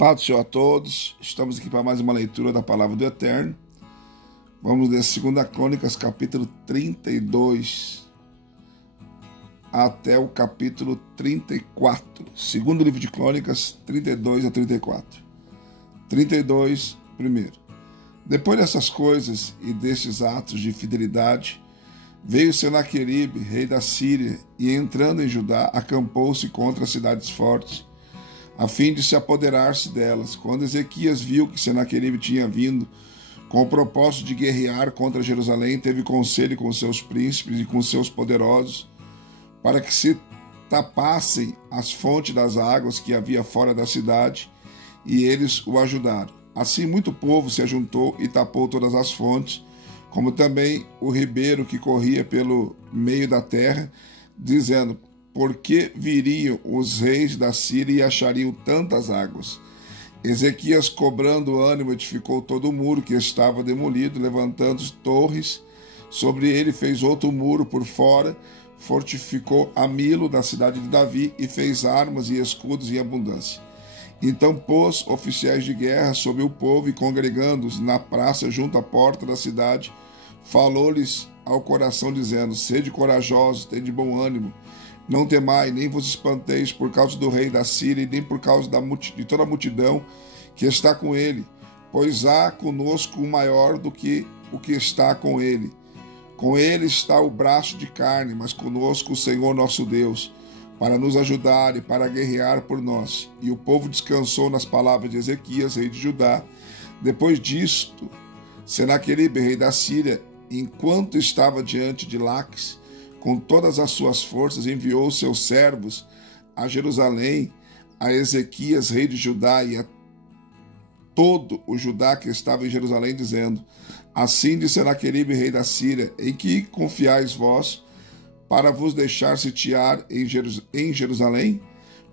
Paz do Senhor a todos, estamos aqui para mais uma leitura da Palavra do Eterno. Vamos ler 2 Crônicas, capítulo 32, até o capítulo 34. Segundo livro de Crônicas, 32 a 34. 32, primeiro. Depois dessas coisas e destes atos de fidelidade, veio Senaqueribe, rei da Síria, e entrando em Judá, acampou-se contra as cidades fortes, a fim de se apoderar-se delas. Quando Ezequias viu que Senaqueribe tinha vindo com o propósito de guerrear contra Jerusalém, teve conselho com seus príncipes e com seus poderosos, para que se tapassem as fontes das águas que havia fora da cidade, e eles o ajudaram. Assim muito povo se ajuntou e tapou todas as fontes, como também o ribeiro que corria pelo meio da terra, dizendo: por que viriam os reis da Síria e achariam tantas águas? Ezequias, cobrando ânimo, edificou todo o muro que estava demolido, levantando torres sobre ele, fez outro muro por fora, fortificou a Milo, da cidade de Davi, e fez armas e escudos em abundância. Então pôs oficiais de guerra sobre o povo e, congregando-os na praça junto à porta da cidade, falou-lhes ao coração, dizendo: sede corajosos, tende bom ânimo, não temai, nem vos espanteis por causa do rei da Síria, nem por causa de toda a multidão que está com ele, pois há conosco um maior do que o que está com ele. Com ele está o braço de carne, mas conosco o Senhor nosso Deus, para nos ajudar e para guerrear por nós. E o povo descansou nas palavras de Ezequias, rei de Judá. Depois disto, Senaqueribe, rei da Síria, enquanto estava diante de Laques, com todas as suas forças, enviou seus servos a Jerusalém, a Ezequias, rei de Judá, e a todo o Judá que estava em Jerusalém, dizendo: assim diz Senaqueribe, rei da Síria: em que confiais vós, para vos deixar sitiar em Jerusalém?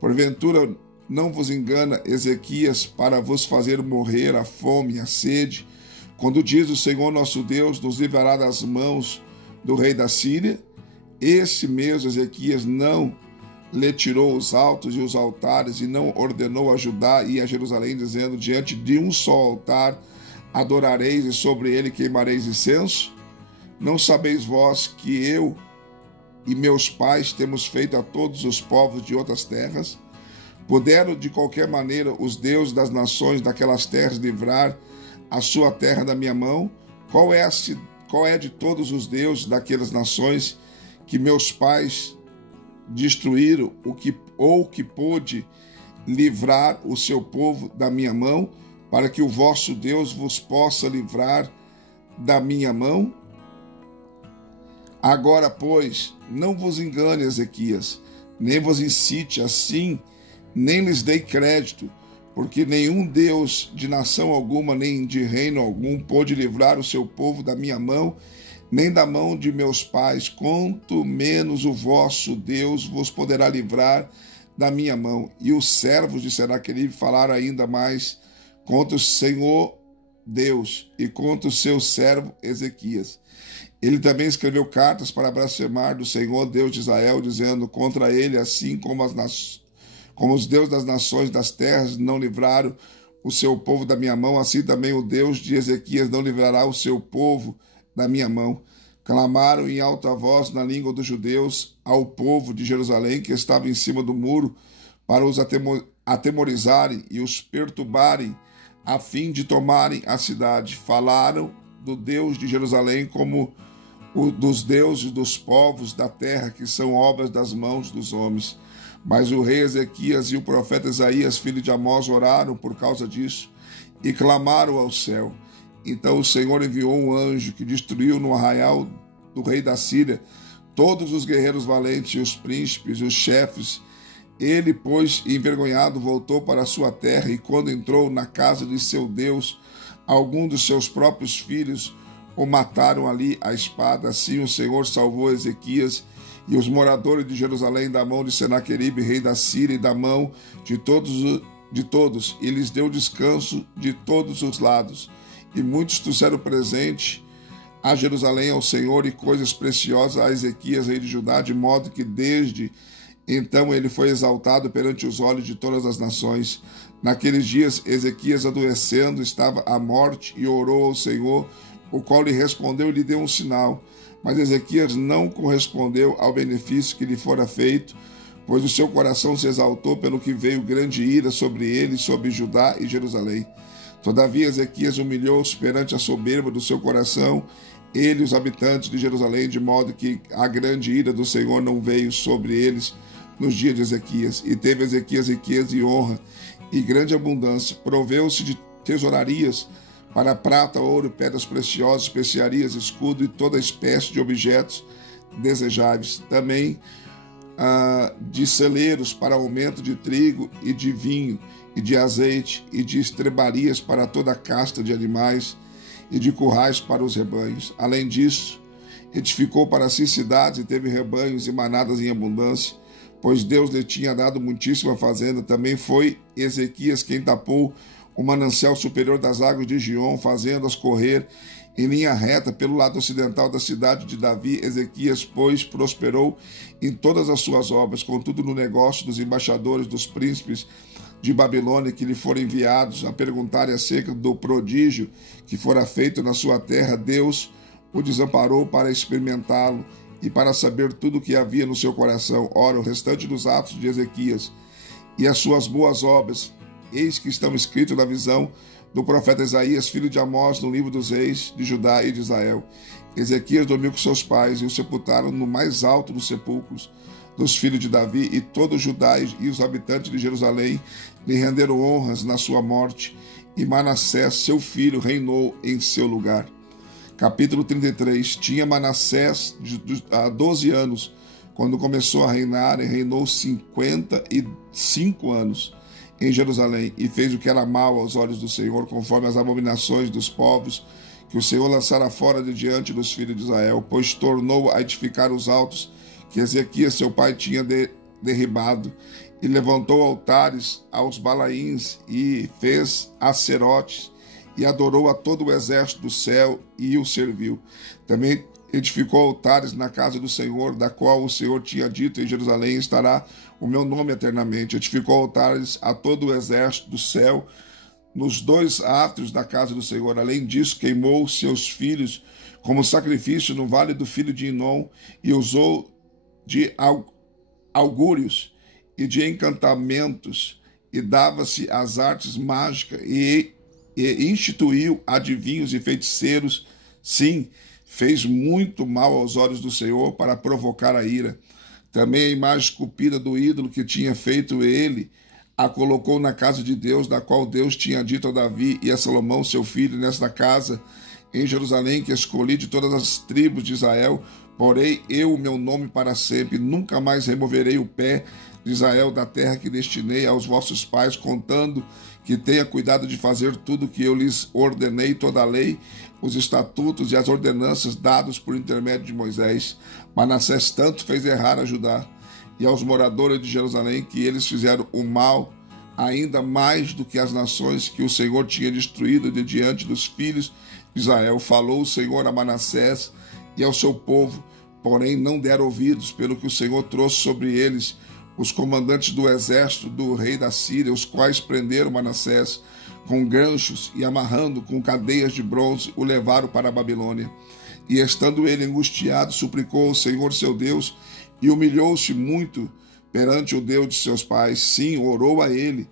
Porventura não vos engana Ezequias para vos fazer morrer a fome e a sede, quando diz: o Senhor nosso Deus nos livrará das mãos do rei da Síria? Esse mesmo Ezequias não lhe tirou os altos e os altares, e não ordenou a Judá e a Jerusalém, dizendo: diante de um só altar adorareis e sobre ele queimareis incenso? Não sabeis vós que eu e meus pais temos feito a todos os povos de outras terras? Puderam de qualquer maneira os deuses das nações daquelas terras livrar a sua terra da minha mão? Qual é de todos os deuses daquelas nações que meus pais destruíram, que pôde livrar o seu povo da minha mão, para que o vosso Deus vos possa livrar da minha mão? Agora, pois, não vos engane, Ezequias, nem vos incite assim, nem lhes dei crédito, porque nenhum Deus de nação alguma, nem de reino algum, pôde livrar o seu povo da minha mão, nem da mão de meus pais, quanto menos o vosso Deus vos poderá livrar da minha mão. E os servos de Senaqueribe falaram ainda mais contra o Senhor Deus e contra o seu servo Ezequias. Ele também escreveu cartas para blasfemar do Senhor Deus de Israel, dizendo contra ele: assim como os deuses das nações das terras não livraram o seu povo da minha mão, assim também o Deus de Ezequias não livrará o seu povo da minha mão. Clamaram em alta voz na língua dos judeus ao povo de Jerusalém, que estava em cima do muro, para os atemorizarem e os perturbarem, a fim de tomarem a cidade. Falaram do Deus de Jerusalém como dos deuses dos povos da terra, que são obras das mãos dos homens. Mas o rei Ezequias e o profeta Isaías, filho de Amós, oraram por causa disso e clamaram ao céu. Então o Senhor enviou um anjo que destruiu no arraial do rei da Síria todos os guerreiros valentes, os príncipes, os chefes. Ele, pois, envergonhado, voltou para a sua terra, e quando entrou na casa de seu Deus, algum dos seus próprios filhos o mataram ali à espada. Assim o Senhor salvou Ezequias e os moradores de Jerusalém da mão de Senaqueribe, rei da Síria, e da mão de todos, e lhes deu descanso de todos os lados. E muitos trouxeram presente a Jerusalém ao Senhor e coisas preciosas a Ezequias, rei de Judá, de modo que desde Então ele foi exaltado perante os olhos de todas as nações. Naqueles dias, Ezequias, adoecendo, estava à morte e orou ao Senhor, o qual lhe respondeu e lhe deu um sinal. Mas Ezequias não correspondeu ao benefício que lhe fora feito, pois o seu coração se exaltou, pelo que veio grande ira sobre ele, sobre Judá e Jerusalém. Todavia Ezequias humilhou-se perante a soberba do seu coração, ele e os habitantes de Jerusalém, de modo que a grande ira do Senhor não veio sobre eles nos dias de Ezequias. E teve Ezequias riqueza e honra e grande abundância. Proveu-se de tesourarias para prata, ouro, pedras preciosas, especiarias, escudo e toda espécie de objetos desejáveis. Também de celeiros para aumento de trigo e de vinho, e de azeite, e de estrebarias para toda a casta de animais, e de currais para os rebanhos. Além disso, edificou para si cidades e teve rebanhos e manadas em abundância, pois Deus lhe tinha dado muitíssima fazenda. Também foi Ezequias quem tapou o manancial superior das águas de Gion, fazendo-as correr em linha reta pelo lado ocidental da cidade de Davi. Ezequias, pois, prosperou em todas as suas obras. Contudo, no negócio dos embaixadores dos príncipes de Babilônia, que lhe foram enviados a perguntarem acerca do prodígio que fora feito na sua terra, Deus o desamparou para experimentá-lo e para saber tudo o que havia no seu coração. Ora, o restante dos atos de Ezequias e as suas boas obras, eis que estão escritos na visão do profeta Isaías, filho de Amós, no livro dos reis de Judá e de Israel. Ezequias dormiu com seus pais e o sepultaram no mais alto dos sepulcros dos filhos de Davi, e todo Judá e os habitantes de Jerusalém lhe renderam honras na sua morte, e Manassés, seu filho, reinou em seu lugar. Capítulo 33. Tinha Manassés 12 anos, quando começou a reinar, e reinou 55 anos em Jerusalém, e fez o que era mal aos olhos do Senhor, conforme as abominações dos povos que o Senhor lançara fora de diante dos filhos de Israel, pois tornou a edificar os altos que Ezequias seu pai tinha derribado, e levantou altares aos Balaíns, e fez acerotes, e adorou a todo o exército do céu, e o serviu. Também edificou altares na casa do Senhor, da qual o Senhor tinha dito: em Jerusalém estará o meu nome eternamente. Edificou altares a todo o exército do céu, nos 2 átrios da casa do Senhor. Além disso, queimou seus filhos como sacrifício no vale do filho de Inom, e usou de augúrios e de encantamentos, e dava-se às artes mágicas, e instituiu adivinhos e feiticeiros. Sim, fez muito mal aos olhos do Senhor, para provocar a ira. Também a imagem esculpida do ídolo que tinha feito ele, a colocou na casa de Deus, da qual Deus tinha dito a Davi e a Salomão seu filho: nesta casa em Jerusalém, que escolhi de todas as tribos de Israel, porém eu o meu nome para sempre. Nunca mais removerei o pé de Israel da terra que destinei aos vossos pais, contando que tenha cuidado de fazer tudo o que eu lhes ordenei, toda a lei, os estatutos e as ordenanças dados por intermédio de Moisés. Manassés tanto fez errar a Judá e aos moradores de Jerusalém, que eles fizeram o mal ainda mais do que as nações que o Senhor tinha destruído de diante dos filhos de Israel. Falou o Senhor a Manassés e ao seu povo, porém não deram ouvidos, pelo que o Senhor trouxe sobre eles os comandantes do exército do rei da Síria, os quais prenderam Manassés com ganchos e, amarrando com cadeias de bronze, o levaram para a Babilônia. E estando ele angustiado, suplicou ao Senhor seu Deus, e humilhou-se muito perante o Deus de seus pais. Sim, orou a ele,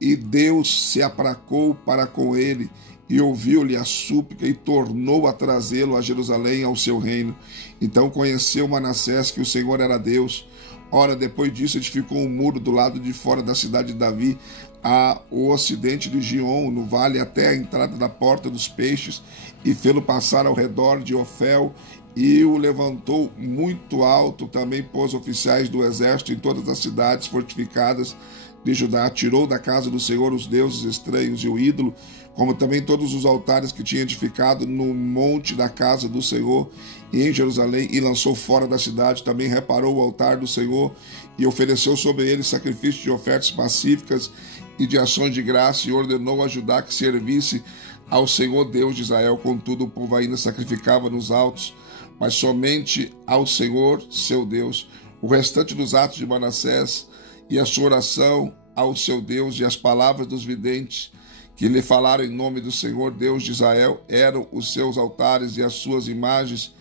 e Deus se apracou para com ele, e ouviu-lhe a súplica, e tornou a trazê-lo a Jerusalém, ao seu reino. Então conheceu Manassés que o Senhor era Deus. Ora, depois disso, edificou um muro do lado de fora da cidade de Davi, ao ocidente de Gion, no vale, até a entrada da porta dos peixes, e fê-lo passar ao redor de Ofel, e o levantou muito alto. Também pôs oficiais do exército em todas as cidades fortificadas de Judá. Tirou da casa do Senhor os deuses estranhos e o ídolo, como também todos os altares que tinha edificado no monte da casa do Senhor e em Jerusalém, e lançou fora da cidade. Também reparou o altar do Senhor e ofereceu sobre ele sacrifícios de ofertas pacíficas e de ações de graça, e ordenou a Judá que servisse ao Senhor Deus de Israel. Contudo, o povo ainda sacrificava nos altos, mas somente ao Senhor seu Deus. o restante dos atos de Manassés e a sua oração ao seu Deus e as palavras dos videntes que lhe falaram em nome do Senhor Deus de Israel eram os seus altares e as suas imagens,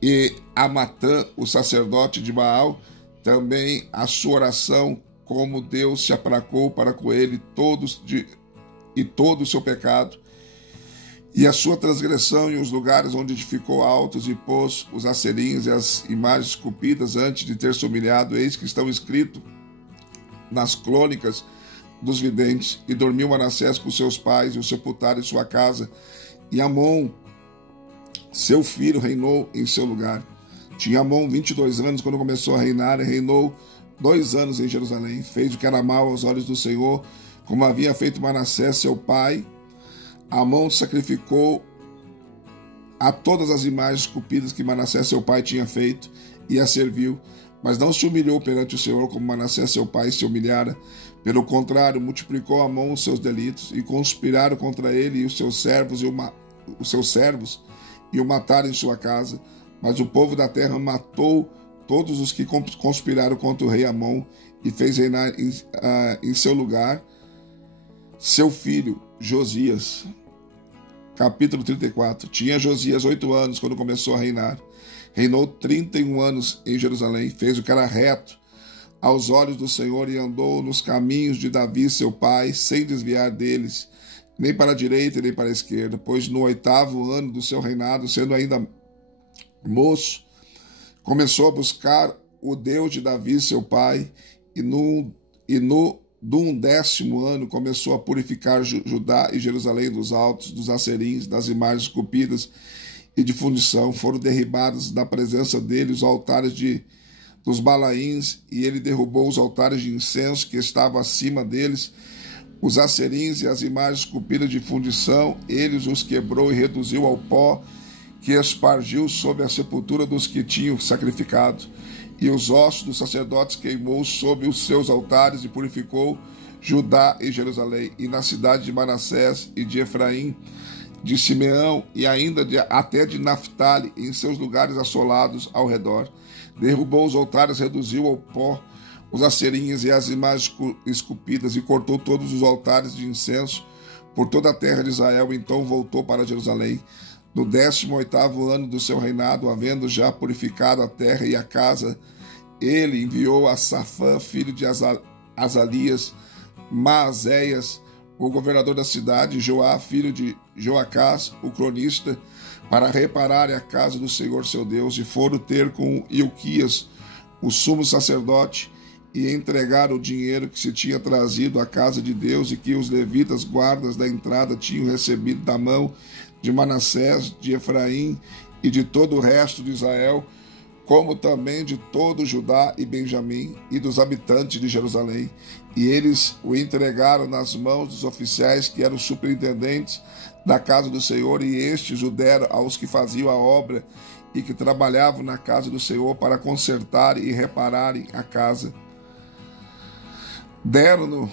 e Amatã, o sacerdote de Baal, também a sua oração, como Deus se aplacou para com ele todo o seu pecado, e a sua transgressão em os lugares onde edificou altos e pôs os acerins e as imagens esculpidas antes de ter se humilhado, eis que estão escritos nas crônicas dos videntes. E dormiu Manassés com seus pais e o sepultaram em sua casa, e Amon, seu filho, reinou em seu lugar. Tinha Amon 22 anos quando começou a reinar, e reinou 2 anos em Jerusalém. Fez o que era mal aos olhos do Senhor, como havia feito Manassés seu pai. Amon sacrificou a todas as imagens esculpidas que Manassés seu pai tinha feito e a serviu, mas não se humilhou perante o Senhor como Manassés seu pai se humilhara. Pelo contrário, multiplicou Amon os seus delitos, e conspiraram contra ele e os seus servos e o mataram em sua casa. Mas o povo da terra matou todos os que conspiraram contra o rei Amon, e fez reinar em seu lugar seu filho Josias. Capítulo 34. Tinha Josias 8 anos quando começou a reinar. Reinou 31 anos em Jerusalém. Fez o que era reto aos olhos do Senhor, e andou nos caminhos de Davi seu pai, sem desviar deles, nem para a direita nem para a esquerda. Pois no 8º ano do seu reinado, sendo ainda moço, começou a buscar o Deus de Davi seu pai, e no 11º ano começou a purificar Judá e Jerusalém dos altos, dos acerins, das imagens esculpidas e de fundição. Foram derribados da presença dele os altares dos Balaíns, e ele derrubou os altares de incenso que estavam acima deles, os acerins e as imagens esculpidas de fundição. Ele os quebrou e reduziu ao pó, que espargiu sobre a sepultura dos que tinham sacrificado. E os ossos dos sacerdotes queimou sobre os seus altares, e purificou Judá e Jerusalém, e na cidade de Manassés e de Efraim, de Simeão e ainda até de Naphtali, em seus lugares assolados ao redor. Derrubou os altares, reduziu ao pó os acerins e as imagens esculpidas, e cortou todos os altares de incenso por toda a terra de Israel. Então voltou para Jerusalém. No 18º ano do seu reinado, havendo já purificado a terra e a casa, ele enviou a Safã, filho de Azalias, Maazéias, o governador da cidade, Joá, filho de Joacás, o cronista, para repararem a casa do Senhor seu Deus, e foram ter com Ilquias, o sumo sacerdote, e entregaram o dinheiro que se tinha trazido à casa de Deus, e que os levitas guardas da entrada tinham recebido da mão de Manassés, de Efraim e de todo o resto de Israel, como também de todo Judá e Benjamim e dos habitantes de Jerusalém. E eles o entregaram nas mãos dos oficiais que eram superintendentes da casa do Senhor, e estes o deram aos que faziam a obra e que trabalhavam na casa do Senhor para consertarem e repararem a casa. Deram-no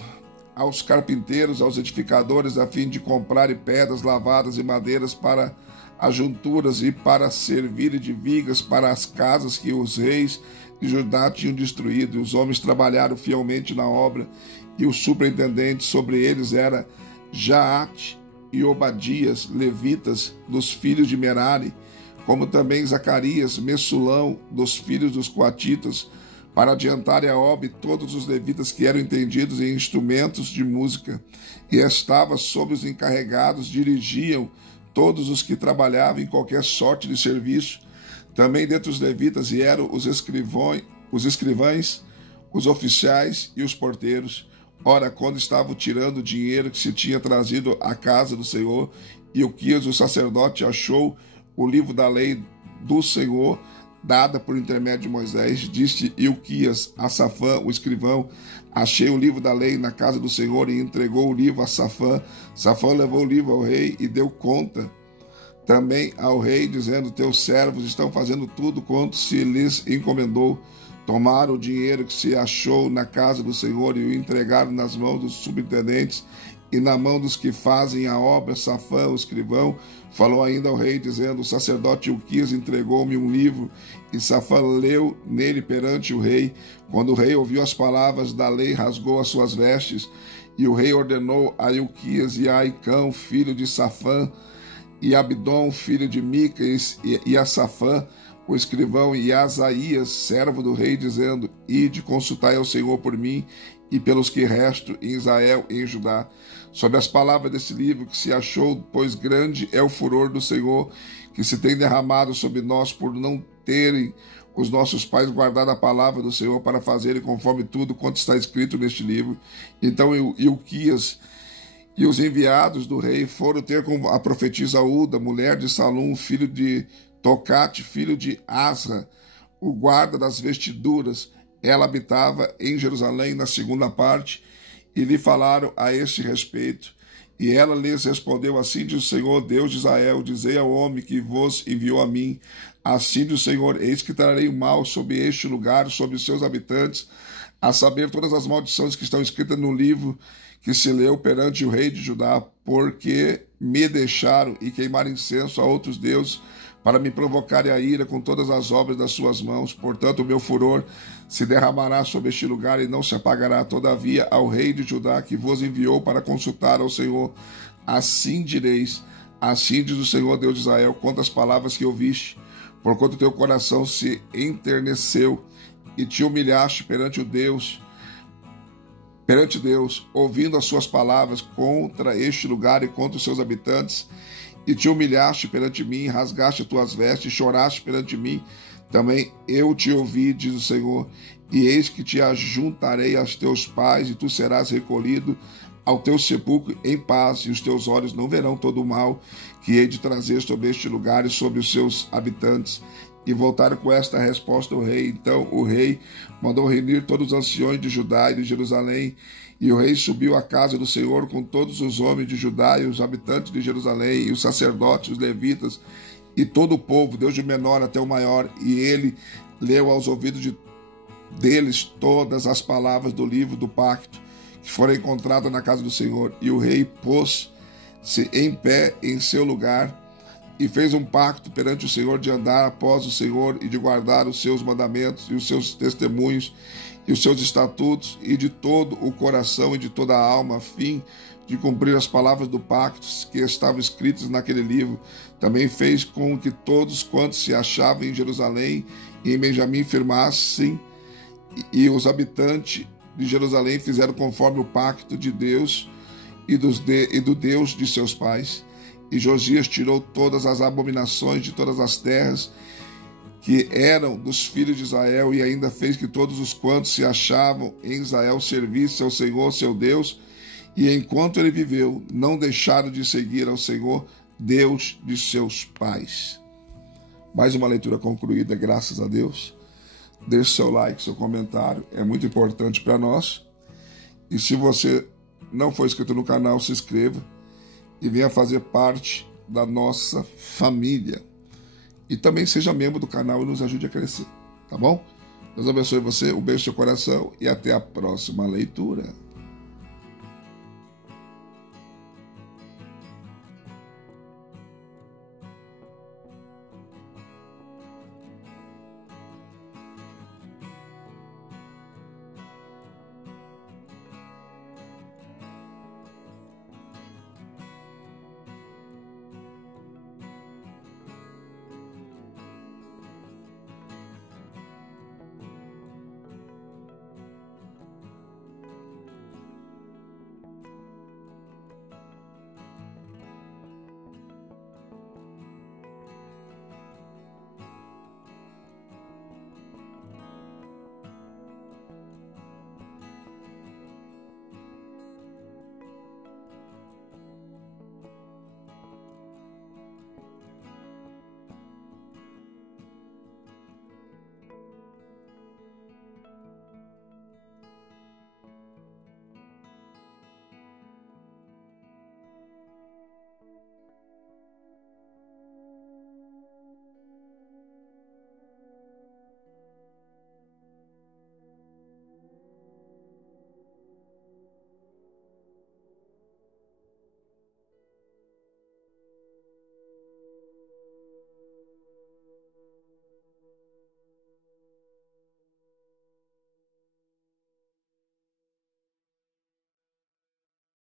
aos carpinteiros, aos edificadores, a fim de comprarem pedras lavadas e madeiras para as junturas, e para servirem de vigas para as casas que os reis de Judá tinham destruído. E os homens trabalharam fielmente na obra, e o superintendente sobre eles era Jaate e Obadias, levitas, dos filhos de Merari, como também Zacarias, Messulão, dos filhos dos coatitas, para adiantarem a obra, e todos os levitas que eram entendidos em instrumentos de música. E estava sobre os encarregados, dirigiam todos os que trabalhavam em qualquer sorte de serviço. Também dentre os levitas eram os escrivães, os oficiais e os porteiros. Ora, quando estavam tirando o dinheiro que se tinha trazido à casa do Senhor, Ilquias, o sacerdote, achou o livro da lei do Senhor, dada por intermédio de Moisés. Disse Ilquias a Safã, o escrivão: achei o livro da lei na casa do Senhor, e entregou o livro a Safã. Safã levou o livro ao rei e deu conta também ao rei, dizendo: teus servos estão fazendo tudo quanto se lhes encomendou. tomaram o dinheiro que se achou na casa do Senhor e o entregaram nas mãos dos subintendentes e na mão dos que fazem a obra. Safã, o escrivão, falou ainda ao rei, dizendo: o sacerdote Ilquias entregou-me um livro, e Safã leu nele perante o rei. Quando o rei ouviu as palavras da lei, rasgou as suas vestes, e o rei ordenou a Ilquias e a Aicão, filho de Safã, e Abdom, filho de Micas, e a Safã, o escrivão, e a Asaías, servo do rei, dizendo: ide, consultai ao Senhor por mim e pelos que restam em Israel e em Judá, sobre as palavras desse livro que se achou, pois grande é o furor do Senhor que se tem derramado sobre nós por não terem os nossos pais guardado a palavra do Senhor para fazerem conforme tudo quanto está escrito neste livro. Então Ilquias e os enviados do rei foram ter com a profetisa Uda, mulher de Salum, filho de Tocate, filho de Asra, o guarda das vestiduras. Ela habitava em Jerusalém, na segunda parte, e lhe falaram a este respeito. E ela lhes respondeu: assim diz o Senhor, Deus de Israel, dizei ao homem que vos enviou a mim, assim diz o Senhor, eis que trarei o mal sobre este lugar, sobre os seus habitantes, a saber, todas as maldições que estão escritas no livro que se leu perante o rei de Judá, porque me deixaram e queimaram incenso a outros deuses, para me provocarem a ira com todas as obras das suas mãos. Portanto, o meu furor se derramará sobre este lugar e não se apagará. Todavia, ao rei de Judá, que vos enviou para consultar ao Senhor, assim direis: assim diz o Senhor Deus de Israel, quantas palavras que ouviste, porquanto teu coração se enterneceu e te humilhaste perante Deus, ouvindo as suas palavras contra este lugar e contra os seus habitantes, e te humilhaste perante mim, rasgaste as tuas vestes, e choraste perante mim, também eu te ouvi, diz o Senhor, e eis que te ajuntarei aos teus pais, e tu serás recolhido ao teu sepulcro em paz, e os teus olhos não verão todo o mal que hei de trazer sobre este lugar e sobre os seus habitantes. E voltaram com esta resposta ao rei. Então o rei mandou reunir todos os anciões de Judá e de Jerusalém, e o rei subiu à casa do Senhor com todos os homens de Judá e os habitantes de Jerusalém, e os sacerdotes, os levitas, e todo o povo, desde o menor até o maior, e ele leu aos ouvidos deles todas as palavras do livro do pacto, que foram encontradas na casa do Senhor. E o rei pôs-se em pé em seu lugar, e fez um pacto perante o Senhor de andar após o Senhor e de guardar os seus mandamentos e os seus testemunhos e os seus estatutos, e de todo o coração e de toda a alma, a fim de cumprir as palavras do pacto que estavam escritas naquele livro. Também fez com que todos quantos se achavam em Jerusalém e em Benjamim firmassem, e os habitantes de Jerusalém fizeram conforme o pacto de Deus e do Deus de seus pais. E Josias tirou todas as abominações de todas as terras que eram dos filhos de Israel, e ainda fez que todos os quantos se achavam em Israel servissem ao Senhor, seu Deus, e enquanto ele viveu, não deixaram de seguir ao Senhor, Deus de seus pais. Mais uma leitura concluída, graças a Deus. Deixe seu like, seu comentário, é muito importante para nós. E se você não for inscrito no canal, se inscreva e venha fazer parte da nossa família. E também seja membro do canal e nos ajude a crescer, tá bom? Deus abençoe você, um beijo no seu coração e até a próxima leitura.